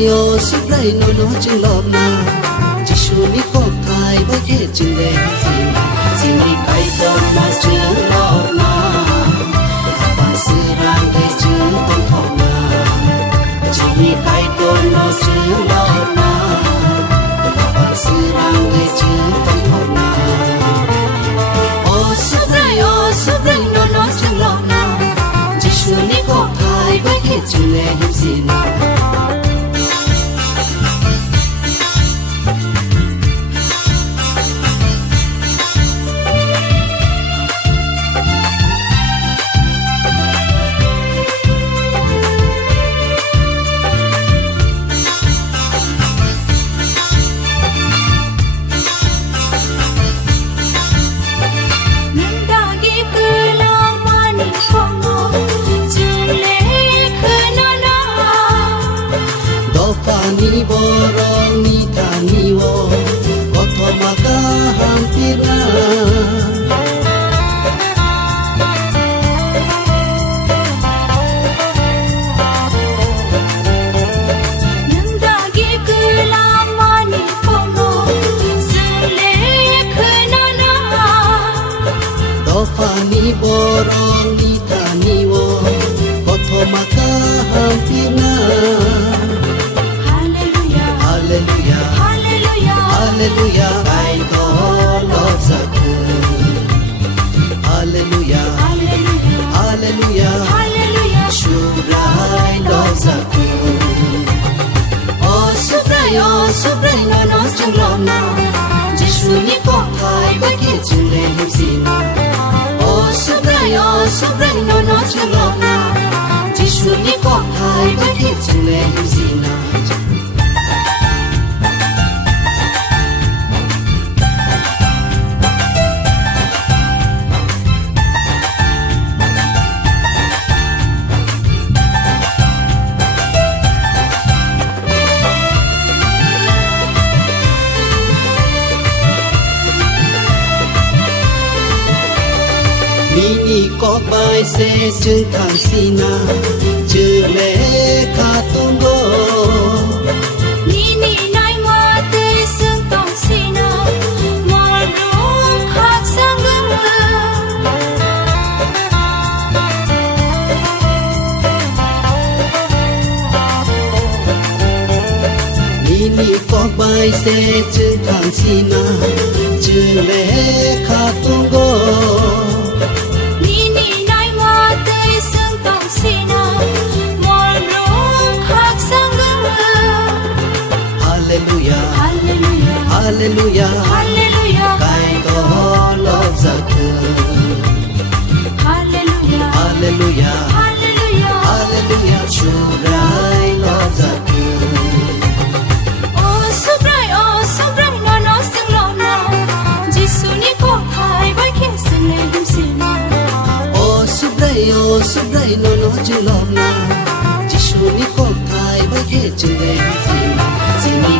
yo supray no no ching love na Jishu ni ko thai ba ke ching le sin ni kai to ma ching love na ba sirang de ching ton thong na Jin ni kai to no ching love na ba sirang de ching ton thong na Oh supray no no ching love na Jishu ni ko thai ba ke ching le sin Ni borong ni tani wo koto maka hampir na Nang dagi kelama ni pomo sele kenana Dofa ni borong ni tani wo koto maka hampir na Hallelujah, hallelujah, hallelujah, I don't love Hallelujah, hallelujah, hallelujah, hallelujah, should I love Oh, supray, no, no, sing long now. Jishu ni ko thai ba ke ching le him sin. Oh, supray, no, no, sing long now. Jishu ni ko thai ba ke ching le him sin. Ni có bài sẽ chừng thang sina chừng lệ khá tung go Ni nai ma te sừng tong sina mà rung khác sang gương Ni có bài sẽ chừng thang sina chừng lệ khá tung go Hallelujah, hallelujah, kai to love Hallelujah, hallelujah, hallelujah, hallelujah, should I love Oh, supray, no, no, sing long now. Jisu ni ko thai ba ke sing le him sin. Oh, supray, no, no, ching long now. Jisu ni ko thai ba ke ching le him sin.